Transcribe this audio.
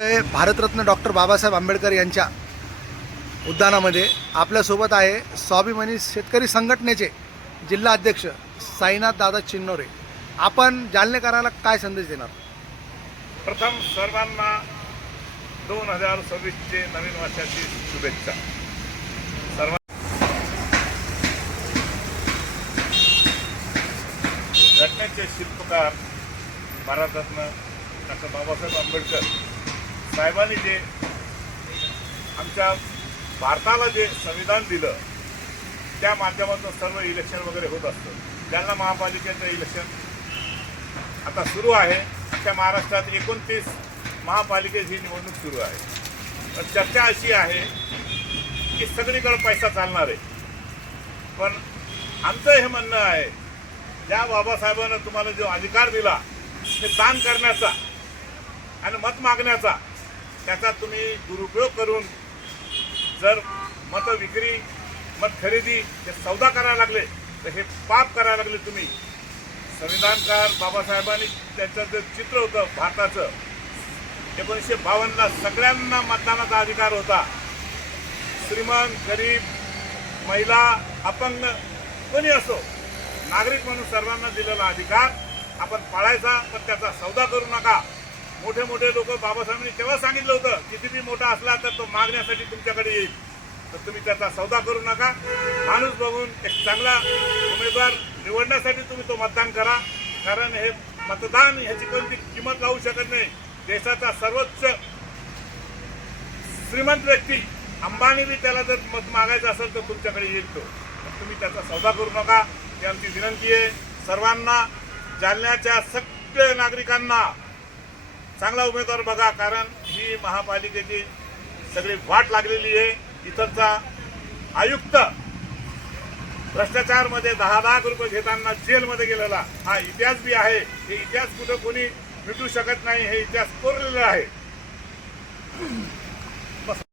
Bharat Ratna doctor Babasaheb Ambedkar यांच्या उद्यानामध्ये आपल्यासोबत आहे स्वाभिमानी शेतकरी संघटनेचे जिल्हा अध्यक्ष साईनाथ दादा चिन्नोरे. आपण जालनेकराला काय संदेश देणार? प्रथम सर्वांना दोन हजार सव्वीसचे नवीन वर्षाची शुभेच्छा. सर्व घटनेचे शिल्पकार भारतरत्न डॉक्टर बाबासाहेब आंबेडकर. साहेबांनी जे आमच्या भारताला जे संविधान दिलं त्या माध्यमातून सर्व इलेक्शन वगैरे होत असतं. जालना महापालिकेचं इलेक्शन आता सुरू आहे त्या महाराष्ट्रात एकोणतीस महापालिकेची निवडणूक सुरू आहे. पण चर्चा अशी आहे की सगळीकडे पैसा चालणार आहे. पण आमचं हे म्हणणं आहे ज्या बाबासाहेबांना तुम्हाला जो अधिकार दिला ते दान करण्याचा आणि मत मागण्याचा त्याचा तुम्ही दुरुपयोग करून जर मत विक्री मत खरेदी हे सौदा करायला लागले तर हे पाप करायला लागले तुम्ही. संविधानकार बाबासाहेबांनी त्यांचं जे चित्र होतं भारताचं एकोणीसशे बावन्नला सगळ्यांना मतदानाचा अधिकार होता. श्रीमंत गरीब महिला अपंग कोणी असो नागरिक म्हणून सर्वांना दिलेला अधिकार आपण पाळायचा पण त्याचा सौदा करू नका. मोठे मोठे लोक बाबासाहेबांनी तेव्हा सांगितलं होतं किती बी मोठा असला तर तो मागण्यासाठी तुमच्याकडे येईल. तर तुम्ही त्याचा सौदा करू नका. माणूस बघून एक चांगला उमेदवार निवडण्यासाठी तुम्ही तो मतदान करा. कारण हे मतदान ह्याची कोणती किंमत लावू शकत नाही. देशाचा सर्वोच्च श्रीमंत व्यक्ती अंबानी बी त्याला जर मत मागायचं असेल तर तुमच्याकडे येईल तो. तुम्ही त्याचा सौदा करू नका. ही आमची विनंती आहे. सर्वांना जालन्याच्या सगळ्या नागरिकांना चांगला उमेदवार बघा कारण ही महापालिकेची सगळी वाट लागलेली आहे. इथलचा आयुक्त भ्रष्टाचारमध्ये दहा लाख रुपये घेताना जेलमध्ये गेलेला हा इतिहास बी आहे. हे इतिहास कुठं कोणी मिटू शकत नाही हे इतिहास कोरलेला आहे.